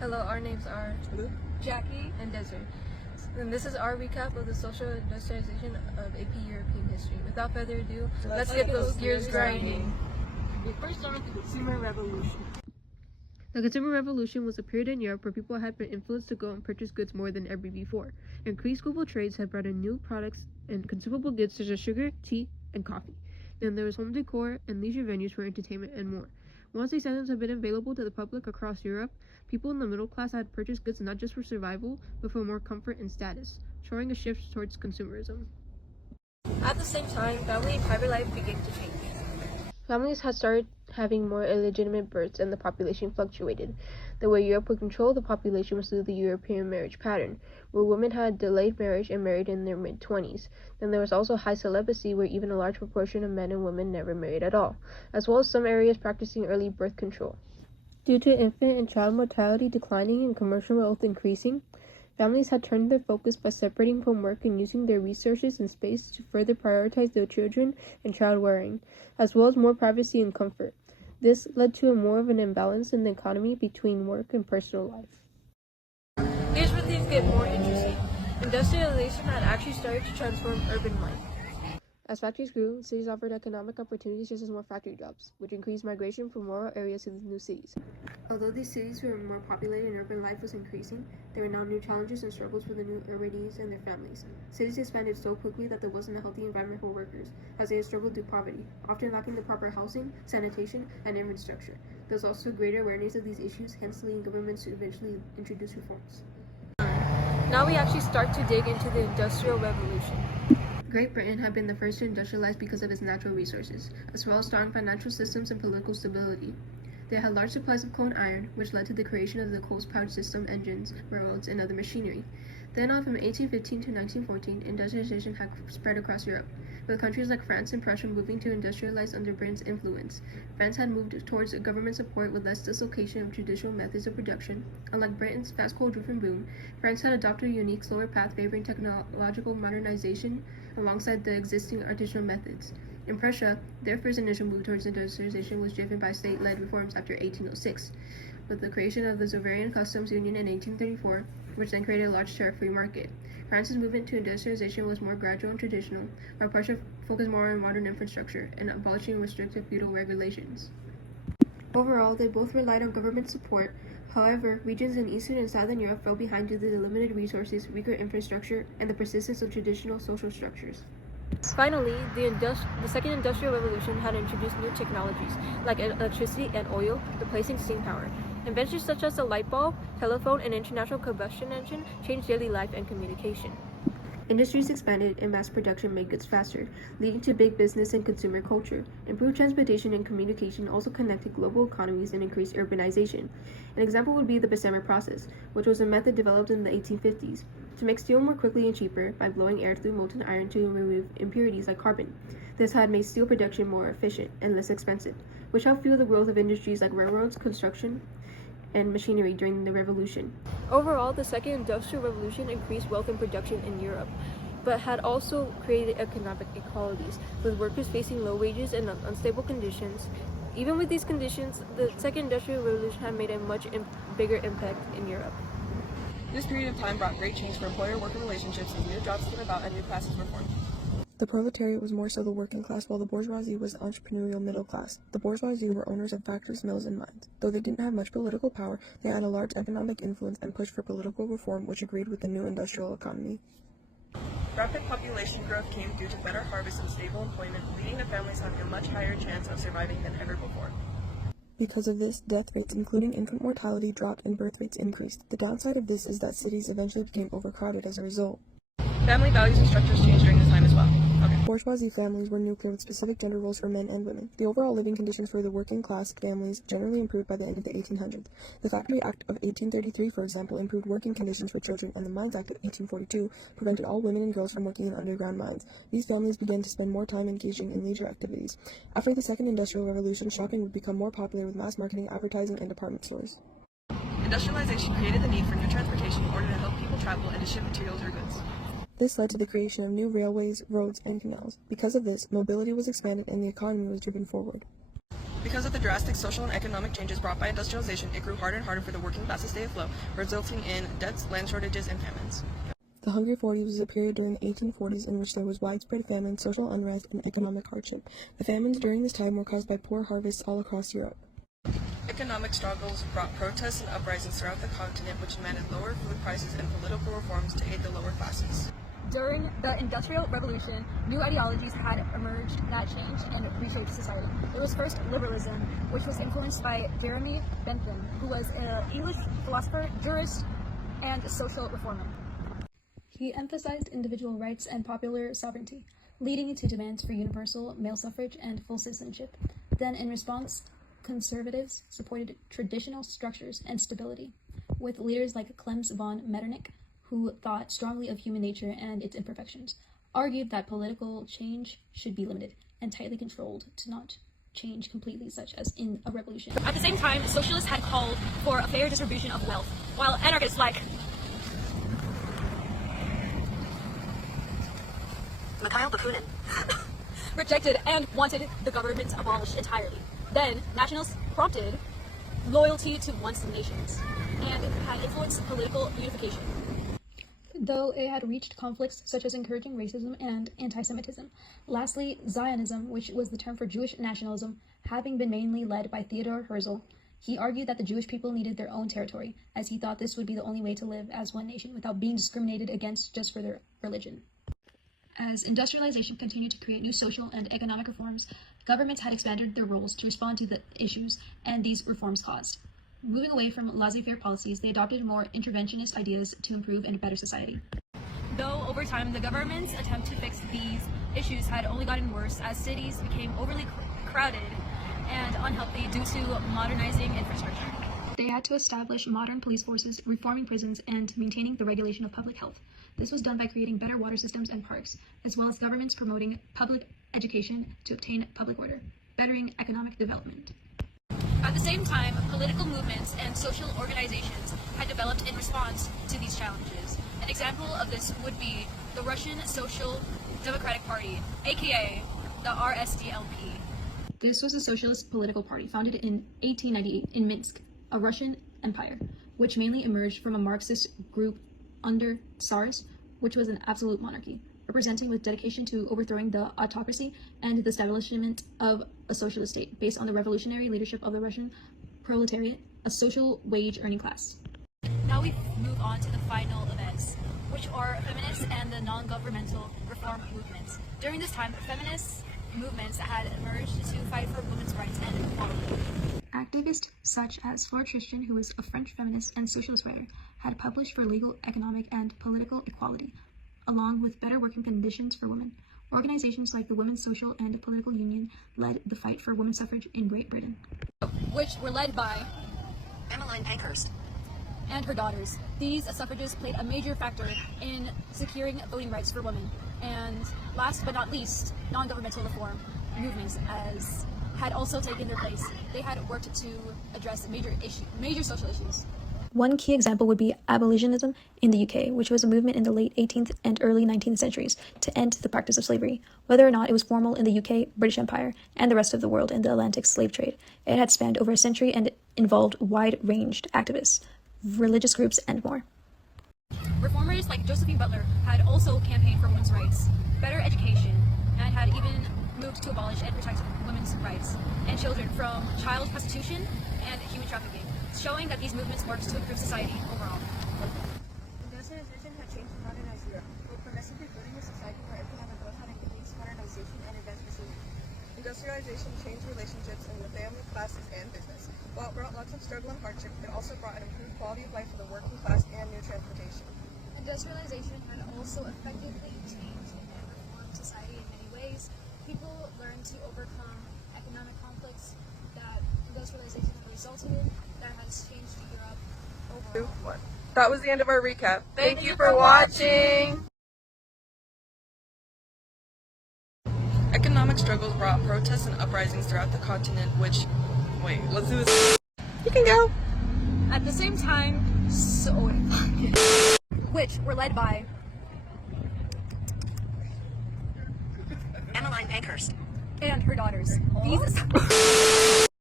Hello, our names are Jackie and Desiree. And this is our recap of the social industrialization of AP European history. Without further ado, let's get those gears grinding. We first start with the Consumer Revolution. The Consumer Revolution was a period in Europe where people had been influenced to go and purchase goods more than ever before. Increased global trades had brought in new products and consumable goods such as sugar, tea, and coffee. Then there was home decor and leisure venues for entertainment and more. Once these items had been available to the public across Europe, people in the middle class had purchased goods not just for survival, but for more comfort and status, showing a shift towards consumerism. At the same time, family and private life began to change. Families had started having more illegitimate births and the population fluctuated. The way Europe would control the population was through the European marriage pattern, where women had delayed marriage and married in their mid-20s. Then there was also high celibacy, where even a large proportion of men and women never married at all, as well as some areas practicing early birth control. Due to infant and child mortality declining and commercial wealth increasing, families had turned their focus by separating from work and using their resources and space to further prioritize their children and child rearing, as well as more privacy and comfort. This led to more of an imbalance in the economy between work and personal life. Here's where things get more interesting. Industrialization had actually started to transform urban life. As factories grew, cities offered economic opportunities just as more factory jobs, which increased migration from rural areas to the new cities. Although these cities were more populated and urban life was increasing, there were now new challenges and struggles for the new urbanees and their families. Cities expanded so quickly that there wasn't a healthy environment for workers, as they had struggled through poverty, often lacking the proper housing, sanitation, and infrastructure. There was also greater awareness of these issues, hence leading governments to eventually introduce reforms. Now we actually start to dig into the Industrial Revolution. Great Britain had been the first to industrialize because of its natural resources, as well as strong financial systems and political stability. They had large supplies of coal and iron, which led to the creation of the coal-powered system, engines, railroads, and other machinery. Then on from 1815 to 1914, industrialization had spread across Europe, with countries like France and Prussia moving to industrialize under Britain's influence. France had moved towards government support with less dislocation of traditional methods of production. Unlike Britain's fast coal-driven boom, France had adopted a unique, slower path favoring technological modernization alongside the existing artisanal methods. In Prussia, their first initial move towards industrialization was driven by state-led reforms after 1806, with the creation of the Bavarian Customs Union in 1834, which then created a large tariff-free market. France's movement to industrialization was more gradual and traditional, while Prussia focused more on modern infrastructure and abolishing restrictive feudal regulations. Overall, they both relied on government support. However, regions in Eastern and Southern Europe fell behind due to the limited resources, weaker infrastructure, and the persistence of traditional social structures. Finally, the Second Industrial Revolution had introduced new technologies, like electricity and oil, replacing steam power. Inventions such as the light bulb, telephone, and internal combustion engine changed daily life and communication. Industries expanded and mass production made goods faster, leading to big business and consumer culture. Improved transportation and communication also connected global economies and increased urbanization. An example would be the Bessemer process, which was a method developed in the 1850s to make steel more quickly and cheaper by blowing air through molten iron to remove impurities like carbon. This had made steel production more efficient and less expensive, which helped fuel the growth of industries like railroads, construction, and machinery during the Revolution. Overall, the Second Industrial Revolution increased wealth and production in Europe, but had also created economic inequalities, with workers facing low wages and unstable conditions. Even with these conditions, the Second Industrial Revolution had made a much bigger impact in Europe. This period of time brought great change for employer-worker relationships as new jobs came about and new classes were formed. The proletariat was more so the working class, while the bourgeoisie was the entrepreneurial middle class. The bourgeoisie were owners of factories, mills, and mines. Though they didn't have much political power, they had a large economic influence and pushed for political reform, which agreed with the new industrial economy. Rapid population growth came due to better harvests and stable employment, leading to families having a much higher chance of surviving than ever before. Because of this, death rates, including infant mortality, dropped and birth rates increased. The downside of this is that cities eventually became overcrowded as a result. Family values and structures changed during this time as well. Bourgeoisie families were nuclear with specific gender roles for men and women. The overall living conditions for the working class families generally improved by the end of the 1800s. The Factory Act of 1833, for example, improved working conditions for children, and the Mines Act of 1842 prevented all women and girls from working in underground mines. These families began to spend more time engaging in leisure activities. After the Second Industrial Revolution, shopping would become more popular with mass marketing, advertising, and department stores. Industrialization created the need for new transportation in order to help people travel and to ship materials or goods. This led to the creation of new railways, roads, and canals. Because of this, mobility was expanded and the economy was driven forward. The Because of the drastic social and economic changes brought by industrialization, it grew harder and harder for the working class to stay afloat, resulting in debts, land shortages, and famines. The Hungry 40s was a period during the 1840s in which there was widespread famine, social unrest, and economic hardship. The famines during this time were caused by poor harvests all across Europe. Economic struggles brought protests and uprisings throughout the continent, which demanded lower food prices and political reforms to aid the lower classes. During the Industrial Revolution, new ideologies had emerged that changed and reshaped society. There was first liberalism, which was influenced by Jeremy Bentham, who was an English philosopher, jurist, and social reformer. He emphasized individual rights and popular sovereignty, leading to demands for universal male suffrage and full citizenship. Then, in response, conservatives supported traditional structures and stability, with leaders like Clemens von Metternich, who thought strongly of human nature and its imperfections, argued that political change should be limited and tightly controlled to not change completely, such as in a revolution. At the same time, socialists had called for a fair distribution of wealth, while anarchists like Mikhail Bakunin rejected and wanted the government abolished entirely. Then, nationalists prompted loyalty to one's nations and had influenced political unification. Though it had reached conflicts such as encouraging racism and anti-Semitism. Lastly, Zionism, which was the term for Jewish nationalism, having been mainly led by Theodor Herzl. He argued that the Jewish people needed their own territory, as he thought this would be the only way to live as one nation without being discriminated against just for their religion. As industrialization continued to create new social and economic reforms, governments had expanded their roles to respond to the issues and these reforms caused. Moving away from laissez-faire policies, they adopted more interventionist ideas to improve and better society. Though over time, the government's attempt to fix these issues had only gotten worse as cities became overly crowded and unhealthy due to modernizing infrastructure. They had to establish modern police forces, reforming prisons, and maintaining the regulation of public health. This was done by creating better water systems and parks, as well as governments promoting public education to obtain public order, bettering economic development. At the same time, political movements and social organizations had developed in response to these challenges. An example of this would be the Russian Social Democratic Party, aka the RSDLP. This was a socialist political party founded in 1898 in Minsk, a Russian empire, which mainly emerged from a Marxist group under Tsars, which was an absolute monarchy, representing with dedication to overthrowing the autocracy and the establishment of a socialist state based on the revolutionary leadership of the Russian proletariat, a social wage earning class. Now we move on to the final events, which are feminists and the non-governmental reform movements. During this time, feminist movements had emerged to fight for women's rights and equality. Activists such as Flora Tristan, who was a French feminist and socialist writer, had published for legal, economic, and political equality, along with better working conditions for women. Organizations like the Women's Social and Political Union led the fight for women's suffrage in Great Britain, Which were led by Emmeline Pankhurst and her daughters. These suffragists played a major factor in securing voting rights for women. And last but not least, non-governmental reform movements had also taken their place. They had worked to address major social issues. One key example would be abolitionism in the UK, which was a movement in the late 18th and early 19th centuries to end the practice of slavery. Whether or not it was formal in the UK, British Empire, and the rest of the world in the Atlantic slave trade, it had spanned over a century and involved wide-ranged activists, religious groups, and more. Reformers like Josephine Butler had also campaigned for women's rights, better education, and had even moved to abolish and protect women's rights and children from child prostitution and human trafficking, showing that these movements worked to improve society overall. Industrialization had changed and modernized Europe, while progressively building a society where economic growth had increased modernization and advanced machinery. Industrialization changed relationships in the family, classes, and business. While it brought lots of struggle and hardship, it also brought an improved quality of life for the working class and new transportation. Industrialization had also effectively changed and reformed society in many ways. People learned to overcome economic conflicts that industrialization had resulted in, that has changed Europe overall. That was the end of our recap. Thank you for watching! Economic struggles brought protests and uprisings throughout the continent, which... Wait, let's do this. You can go! At the same time, which were led by Emmeline Pankhurst and her daughters. These